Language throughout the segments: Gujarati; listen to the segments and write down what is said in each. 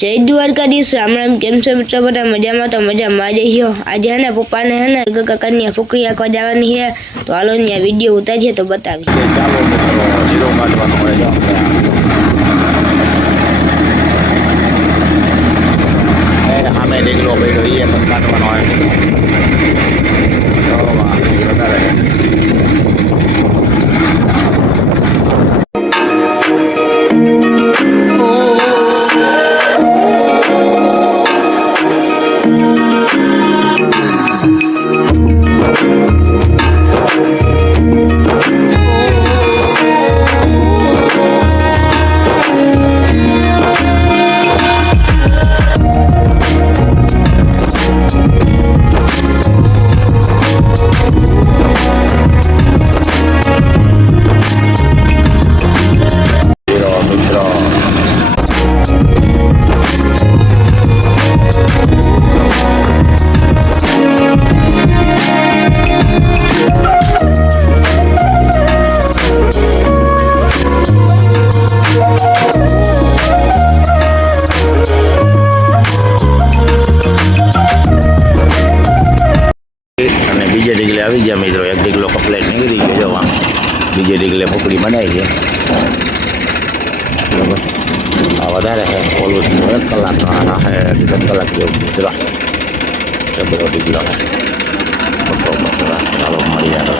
જય દ્વારકાધીશ, રામ રામ, કેમ છો મિત્રો? બધા મજામાં? તો મજામાં. આજે છો આજે ને પપ્પાને હે ને કાકાની ફૂકરી આખવા જવાની છે. તો હાલો ને વીડિયો ઉતારીએ તો બતાવી આવી ગયા મિત્રો એક ડીગલો કપલેટ નીકળી ગયો જવા બીજે ડીગલે ફૂકડી બનાવી છે બરાબર આ વધારે છે ઓલું એક કલાકનો આ છે દસ કલાક જેવું મિત્રો છે બધો ડીગલો છે મોટો મોટો ચાલો મળી જાય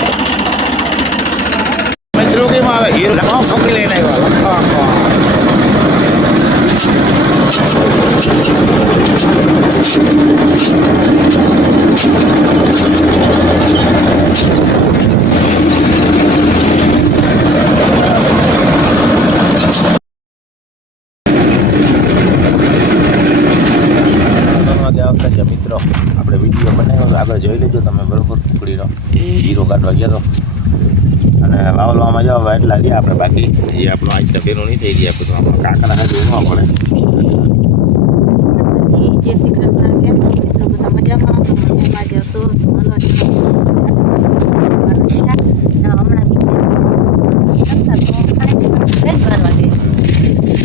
મિત્રો કેમ આવે હીરો ફૂકડી લઈને આવ્યો ધન્યવાદ આ વખતે મિત્રો આપણે વીડિયો બનાવ્યો તો આગળ જોઈ લેજો તમે બરોબર કુકડીનો જીરો કાઢવા ગયા તો અને વાવલવામાં જાવ એટલા રહ્યા આપણે બાકી એ આપણો આજ તો ફેરો નહીં થઈ ગયા બધું આપણો કાંકરા હાજર જોવા પડે જય શ્રી કૃષ્ણ કેમ બધા મજામાં મજામાં જ હશો તો હલો અને હમણાં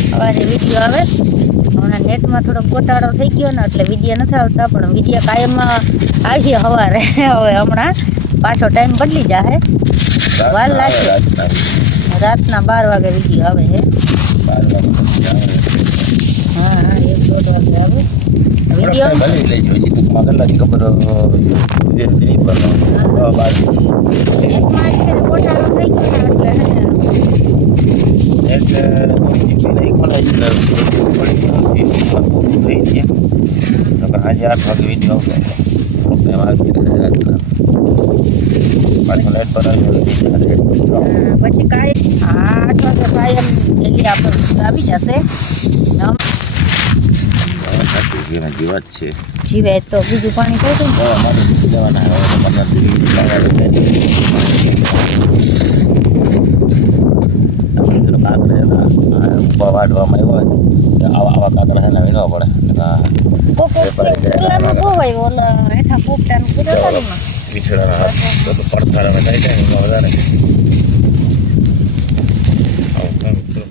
સવારે આવે હમણાં નેટમાં થોડો ગોટાળો થઈ ગયો ને એટલે વીડિયો નથી આવતા પણ વીડિયો કાયમમાં આવીએ સવારે હવે હમણાં પાછો ટાઈમ બદલી જાય વાર લાગશે. રાતના બાર વાગે વીડિયો આવે છે હા હા એક દોઢ વાગે આવે. વીડિયો? ભલે લેજો હજી ટૂંકમાં કેટલાની ખબર નહીં પડે બાજુ નેટમાં છે ને ગોટાળો થઈ ગયો ને એટલે હે ને એટલે નહીં ખોલાય એટલે થઈ આઠ વાગે વીડિયો આવતો એટલે એમાં આવી ગયા રાતના. પાછું લાઈટ પર પછી કાંઈ આઠ વાગે કાયમ ડેલી આપણે આવી જશે. જીવાત છે. જીવે તો બીજું પાણી કહી ઊભા વાઢવામાં આવ્યો હોય આવા આવા કાંકરા છે ને વીણવા પડે. એટલે આ કોક ઓલામાં બહુ હોય ઓલા હેઠા પોપટાનું કીધું હતા ને એમાં. પીછડાના હાથ પડથારા વધારે.